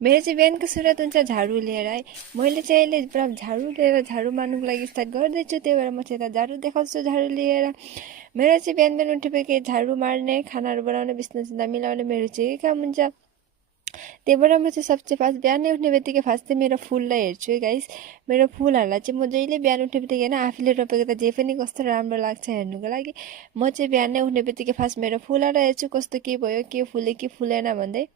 मेरो चाहिँ बिहानको सुरुवात हुन्छ झाडु लिएर है। मैले चाहिँ अहिले पुरा झाडु लिएर झाडु मार्नुको लागि स्टार्ट गर्दैछु, त्यही भएर म चाहिँ यता झाडु देखाउँछु झाडु लिएर। मेरो चाहिँ बिहान बिहान उठेपछि झाडु मार्ने, खानाहरू बनाउने, बिस्ना चिस्ना मिलाउने मेरो चाहिँ यही काम हुन्छ। त्यही भएर म चाहिँ सबसे फर्स्ट बिहानै उठ्ने बित्तिकै फर्स्ट चाहिँ मेरो फुललाई हेर्छु है गाइस। मेरो फुलहरूलाई चाहिँ म जहिले बिहान उठ्ने बित्तिकै होइन आफूले रोपेको त जे पनि कस्तो राम्रो लाग्छ हेर्नुको लागि म चाहिँ बिहानै उठ्ने बित्तिकै फर्स्ट मेरो फुलहरूलाई हेर्छु कस्तो के भयो, के फुल्यो के फुलेन भन्दै।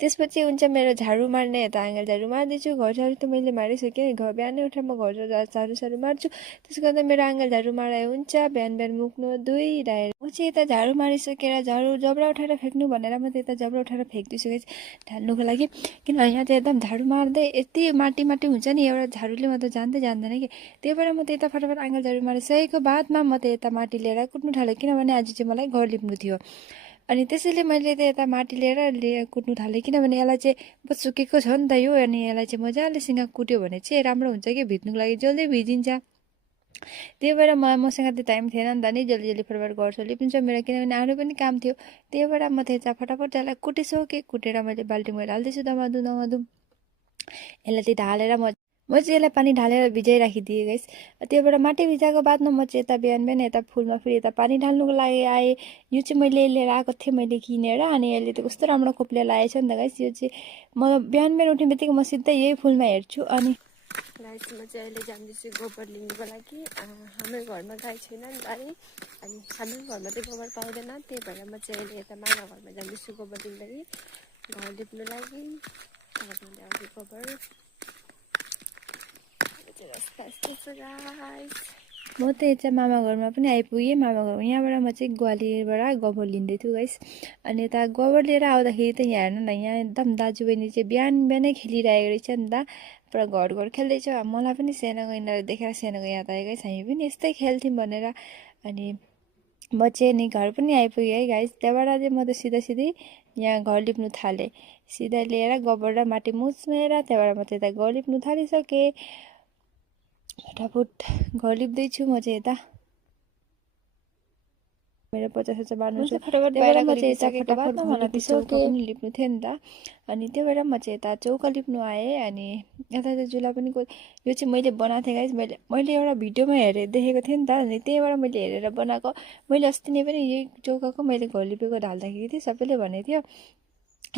त्यसपछि हुन्छ मेरो झाडु मार्ने, यता आँगन झाडु मार्दैछु। घर झाडु त मैले मारिसकेँ, घर बिहानै उठेर म घर झाडु मार्छु। त्यसो गर्दा मेरो आँगन झाडु माराइ हुन्छ। बिहान बिहान मुख नुहाइ धोइरहेर म चाहिँ यता झाडु मारिसकेर झाडु जबडा उठाएर फ्याँक्नु भनेर म त यता जबडा उठाएर फ्याँक्दैछु गाइस ढाल्नुको लागि। किनभने यहाँ चाहिँ एकदम झाडु मार्दै यति माटी माटी हुन्छ नि, एउटा झाडुले म त जान्दैन कि। त्यही भएर म त यता फटाफट आँगन झाडु मारिसकेको बादमा म त यता माटी लिएर कुट्नु थालेँ, किनभने आज चाहिँ मलाई घर लिप्नु थियो। अनि त्यसैले मैले त यता माटी लिएर कुट्नु थालेँ, किनभने यसलाई चाहिँ बस सुकेको छ नि त यो। अनि यसलाई चाहिँ मजालेसँग कुट्यो भने चाहिँ राम्रो हुन्छ कि भिज्नुको लागि जल्दी भिजिन्छ। त्यही भएर मसँग त्यो टाइम थिएन नि त, नि जल्दी जल्दी फटाफट गर्छु लिपिन्छ मेरो, किनभने अरू पनि काम थियो। त्यही भएर म त यता फटाफट त्यसलाई कुटिसकेँ। कुटेर मैले बाल्टीमा हाल्दैछु दमादु दमादु। यसलाई चाहिँ ढालेर म चाहिँ यसलाई पानी ढालेर भिजाइराखिदिएँ गाइस। त्यही भएर माटी भिजाएको बादमा म चाहिँ यता बिहान बिहान यता फुलमा फेरि यता पानी ढाल्नुको लागि आएँ। यो चाहिँ मैले लिएर आएको थिएँ मैले किनेर, अनि यसले त कस्तो राम्रो कोप्लेर लागेको छ नि त गाइस। यो चाहिँ म बिहान बिहान उठ्ने बित्तिकै म सिधै यही फुलमा हेर्छु। अनि गाइस म चाहिँ अहिले जाँदैछु गोबर लिनुको लागि। हाम्रो घरमा गाई छैन नि त है, अनि हाम्रो घरमा चाहिँ गोबर पाउँदैन। त्यही भएर म चाहिँ अहिले यता मामा घरमा जाँदैछु गोबर लिनु लागि, घर लिप्नु लागि। गोबर म त यता मामा घरमा पनि आइपुगेँ। मामा घर यहाँबाट म चाहिँ ग्वालियरबाट गोबर लिँदै थिएँ गाइस। अनि यता गोबर लिएर आउँदाखेरि त यहाँ हेर्नु न, यहाँ एकदम दाजुबहिनी चाहिँ बिहान बिहानै खेलिरहेको रहेछ नि त, पुरा घर घर खेल्दैछ। मलाई पनि सानोको यिनीहरू देखेर सानोको याद आयो गाइस, हामी पनि यस्तै खेल्थ्यौँ भनेर। अनि म चाहिँ नि घर पनि आइपुगेँ है गाइस। त्यहाँबाट चाहिँ म त सिधै यहाँ घर लिप्नु थालेँ। सिधा लिएर गोबर र माटी मुछ्मेर त्यहाँबाट म चाहिँ यता घर लिप्नु थालिसकेँ। फटाफट घर लिप्दैछु म चाहिँ यता। मेरो पचास बार्नु छ, त्यही भएर म चाहिँ यता फटाफट घर लिप्नु, चौका पनि लिप्नु थियो नि त। अनि त्यही भएर म चाहिँ यता चौका लिप्नु आएँ। अनि यता चाहिँ चुला पनि यो चाहिँ मैले बनाएको थिएँ गाइस। मैले एउटा भिडियोमा हेरेर देखेको थिएँ नि त, अनि त्यहीबाट मैले हेरेर बनाएको। मैले अस्ति नै पनि यही चौकाको मैले घर लिपेको ढाल्दाखेरि थिएँ, सबैले भनेको थियो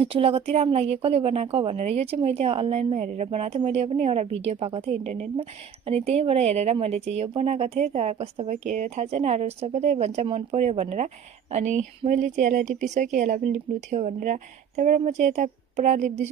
चुला कति राम्रो लाग्यो कसले बनाएको भनेर। यो चाहिँ मैले अनलाइनमा हेरेर बनाएको थिएँ, मैले पनि एउटा भिडियो पाएको थिएँ इन्टरनेटमा। अनि त्यहीबाट हेरेर मैले चाहिँ यो बनाएको थिएँ। तर कस्तो भयो के थाहा छैन, अरू सबैले भन्छ मन पर्यो भनेर। अनि मैले चाहिँ यसलाई लिपिसकेँ, यसलाई पनि लिप्नु थियो भनेर। त्यहाँबाट म चाहिँ यता पुरा लिप्दैछु।